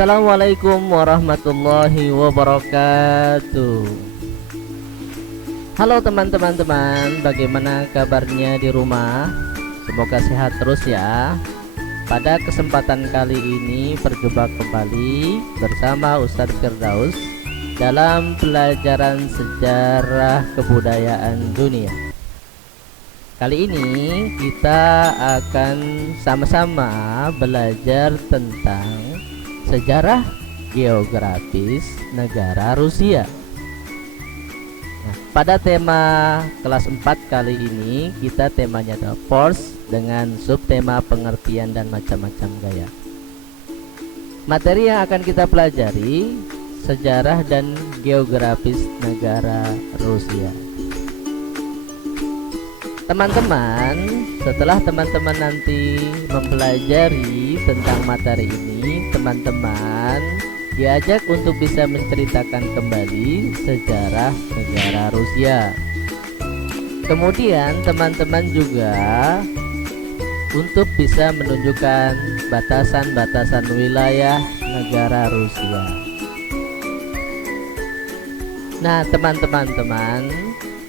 Assalamualaikum warahmatullahi wabarakatuh. Halo teman-teman, bagaimana kabarnya di rumah? Semoga sehat terus ya. Pada kesempatan kali ini berjumpa kembali bersama Ustadz Firdaus dalam pelajaran sejarah kebudayaan dunia. Kali ini kita akan sama-sama belajar tentang sejarah geografis negara Rusia. Nah, pada tema kelas 4 kali ini kita temanya adalah force dengan subtema pengertian dan macam-macam gaya. Materi yang akan kita pelajari sejarah dan geografis negara Rusia. Teman-teman, setelah teman-teman nanti mempelajari tentang materi ini, teman-teman diajak untuk bisa menceritakan kembali sejarah negara Rusia. Kemudian teman-teman juga untuk bisa menunjukkan batasan-batasan wilayah negara Rusia. Nah, teman-teman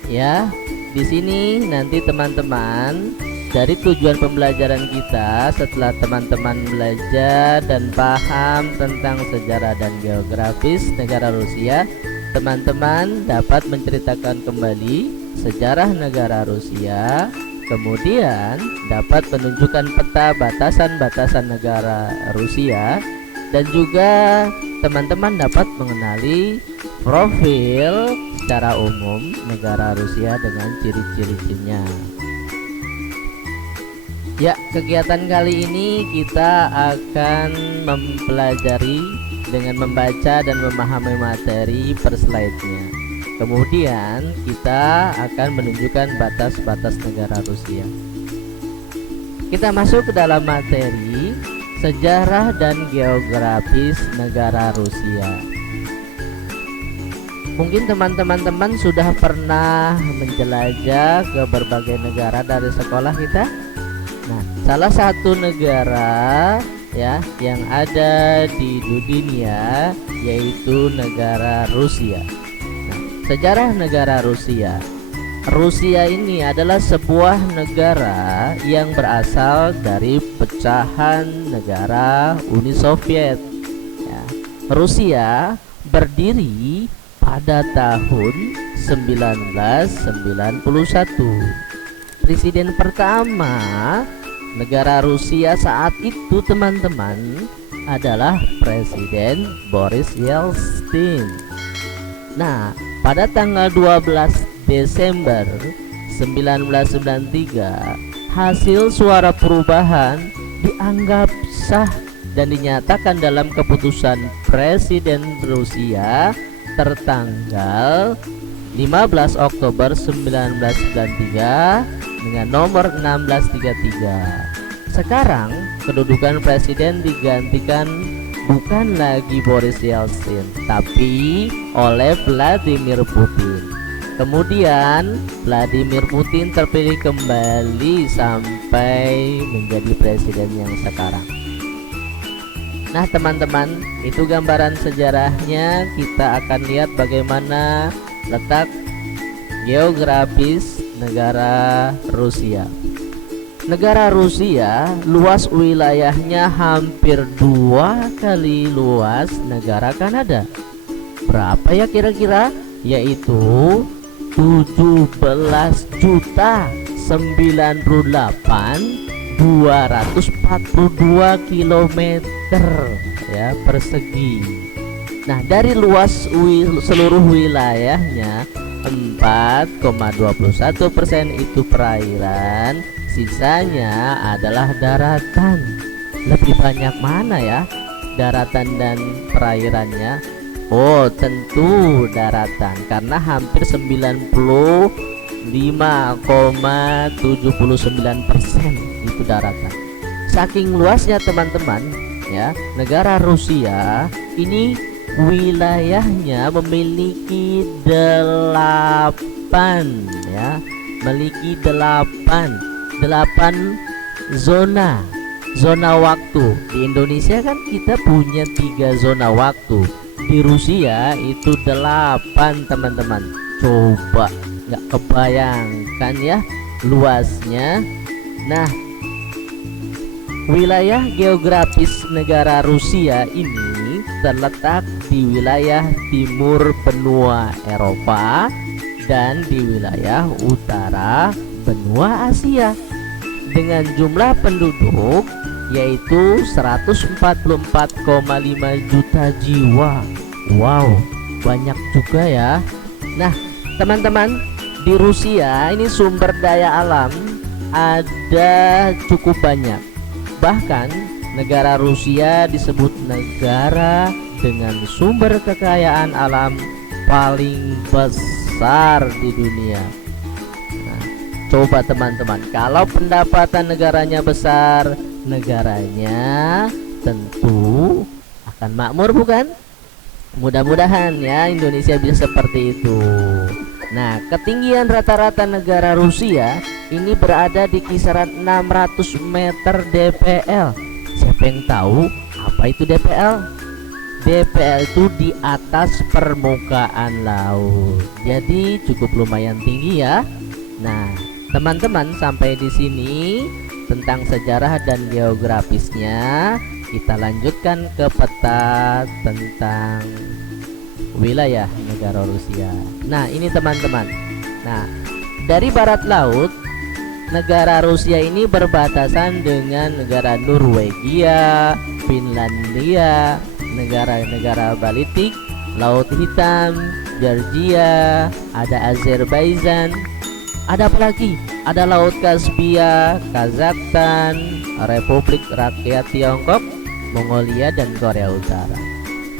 ya, di sini nanti teman-teman dari tujuan pembelajaran kita, setelah teman-teman belajar dan paham tentang sejarah dan geografis negara Rusia, teman-teman dapat menceritakan kembali sejarah negara Rusia, kemudian dapat menunjukkan peta batasan-batasan negara Rusia, dan juga teman-teman dapat mengenali profil secara umum negara Rusia dengan ciri-cirinya. Ya, kegiatan kali ini kita akan mempelajari dengan membaca dan memahami materi per slide-nya. Kemudian kita akan menunjukkan batas-batas negara Rusia. Kita masuk ke dalam materi sejarah dan geografis negara Rusia. Mungkin teman-teman sudah pernah menjelajah ke berbagai negara dari sekolah kita. Nah, salah satu negara ya yang ada di dunia yaitu negara Rusia. Nah, sejarah negara Rusia. Rusia ini adalah sebuah negara yang berasal dari pecahan negara Uni Soviet. Ya, Rusia berdiri pada tahun 1991. Presiden pertama negara Rusia saat itu teman-teman adalah Presiden Boris Yeltsin. Nah, pada tanggal 12 Desember 1993 hasil suara perubahan dianggap sah dan dinyatakan dalam keputusan Presiden Rusia tertanggal 15 Oktober 1993 dengan nomor 1633. Sekarang kedudukan presiden digantikan bukan lagi Boris Yeltsin tapi oleh Vladimir Putin. Kemudian Vladimir Putin terpilih kembali sampai menjadi presiden yang sekarang. Nah teman-teman, itu gambaran sejarahnya. Kita akan lihat bagaimana letak geografis negara Rusia. Negara Rusia luas wilayahnya hampir 2 kali luas negara Kanada. Berapa ya kira-kira? Yaitu 17.098.242 kilometer ya persegi. Nah, dari luas seluruh wilayahnya 4,21% itu perairan, sisanya adalah daratan. Lebih banyak mana ya daratan dan perairannya? Oh, tentu daratan karena hampir 95,79% itu daratan. Saking luasnya teman-teman ya, negara Rusia ini wilayahnya memiliki 8 ya, memiliki 8 zona zona waktu. Di Indonesia kan kita punya 3 zona waktu. Di Rusia itu 8 teman-teman. Coba nggak kebayangkan ya luasnya. Nah, wilayah geografis negara Rusia ini terletak di wilayah timur benua Eropa dan di wilayah utara benua Asia dengan jumlah penduduk yaitu 144,5 juta jiwa. Wow, banyak juga ya. Nah, teman-teman, di Rusia ini sumber daya alam ada cukup banyak. Bahkan negara Rusia disebut negara dengan sumber kekayaan alam paling besar di dunia. Nah, coba teman-teman, kalau pendapatan negaranya besar, negaranya tentu akan makmur, bukan? Mudah-mudahan ya Indonesia bisa seperti itu. Nah, ketinggian rata-rata negara Rusia ini berada di kisaran 600 meter DPL. Siapa yang tahu apa itu DPL? DPL itu di atas permukaan laut. Jadi cukup lumayan tinggi ya. Nah, teman-teman, sampai di sini tentang sejarah dan geografisnya. Kita lanjutkan ke peta tentang wilayah negara Rusia. Nah, ini teman-teman. Nah, dari barat laut negara Rusia ini berbatasan dengan negara Norwegia, Finlandia, negara-negara Baltik, Laut Hitam, Georgia, ada Azerbaijan, ada apa lagi? Ada Laut Kaspia, Kazakhstan, Republik Rakyat Tiongkok, Mongolia, dan Korea Utara.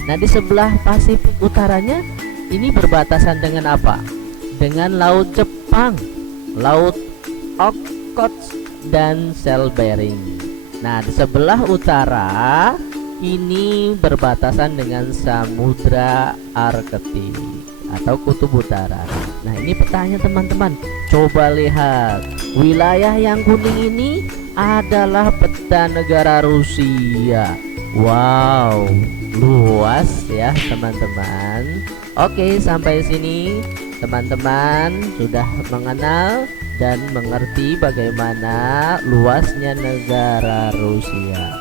Nah, di sebelah Pasifik utaranya ini berbatasan dengan apa? Dengan Laut Jepang, Laut Okhotsk, dan Bering. Nah, di sebelah utara ini berbatasan dengan Samudra Arktik atau Kutub Utara. Nah, ini petanya teman-teman. Coba lihat, wilayah yang kuning ini adalah peta negara Rusia. Wow, luas ya teman-teman. Oke, sampai sini teman-teman sudah mengenal dan mengerti bagaimana luasnya negara Rusia.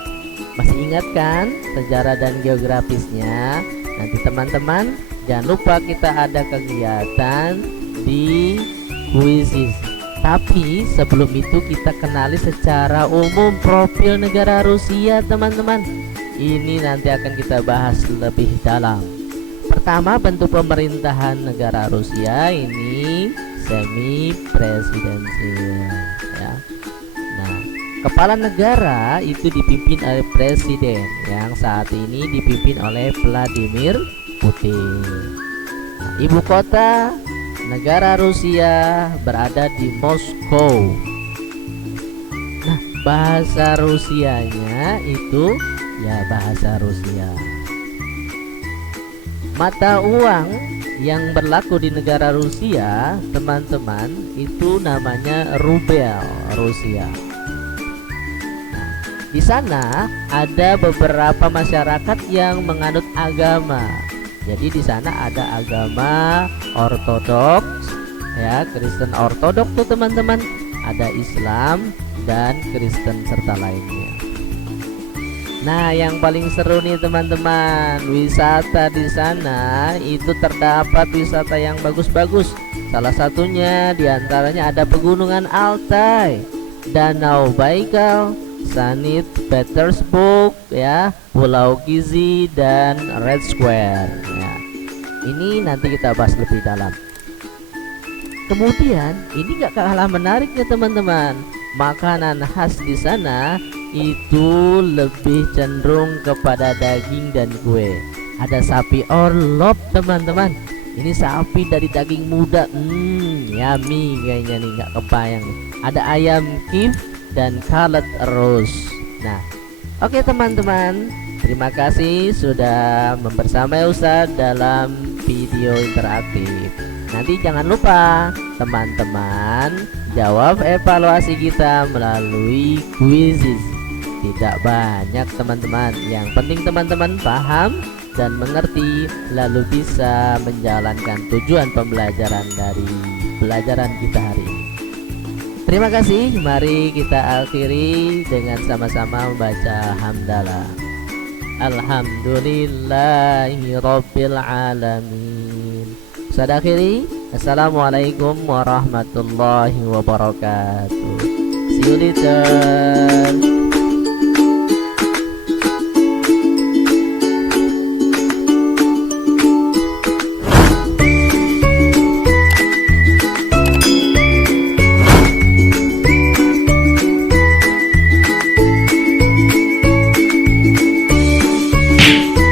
Masih ingat kan sejarah dan geografisnya? Nanti teman-teman jangan lupa kita ada kegiatan di kuisis. Tapi sebelum itu kita kenali secara umum profil negara Rusia teman-teman. Ini nanti akan kita bahas lebih dalam. Pertama, bentuk pemerintahan negara Rusia ini semi presidensial ya. Nah, kepala negara itu dipimpin oleh presiden yang saat ini dipimpin oleh Vladimir Putin. Nah, ibu kota negara Rusia berada di Moskow. Nah, bahasa Rusianya itu ya bahasa Rusia. Mata uang yang berlaku di negara Rusia, teman-teman, itu namanya rubel Rusia. Nah, di sana ada beberapa masyarakat yang menganut agama. Jadi di sana ada agama Ortodoks ya, Kristen Ortodoks tuh teman-teman, ada Islam dan Kristen serta lainnya. Nah, yang paling seru nih teman-teman, wisata di sana itu terdapat wisata yang bagus-bagus. Salah satunya diantaranya ada pegunungan Altai, Danau Baikal, Sanit Petersburg ya, Pulau Kizi, dan Red Square ya. Ini nanti kita bahas lebih dalam. Kemudian ini gak kalah menariknya teman-teman, makanan khas di sana itu lebih cenderung kepada daging dan kue. Ada sapi orlop teman-teman. Ini sapi dari daging muda, yummy kayaknya nih, nggak kebayang nih. Ada ayam kif dan carrot roast. Nah, oke teman-teman, terima kasih sudah membersamai Ustadz dalam video interaktif. Nanti jangan lupa teman-teman jawab evaluasi kita melalui kuisis. tidak banyak teman-teman. Yang penting teman-teman paham dan mengerti, lalu bisa menjalankan tujuan pembelajaran dari pelajaran kita hari ini. Terima kasih. Mari kita akhiri dengan sama-sama membaca hamdalah. Alhamdulillahi Rabbil Alamin. Saya akhiri. Assalamualaikum warahmatullahi wabarakatuh. See you later.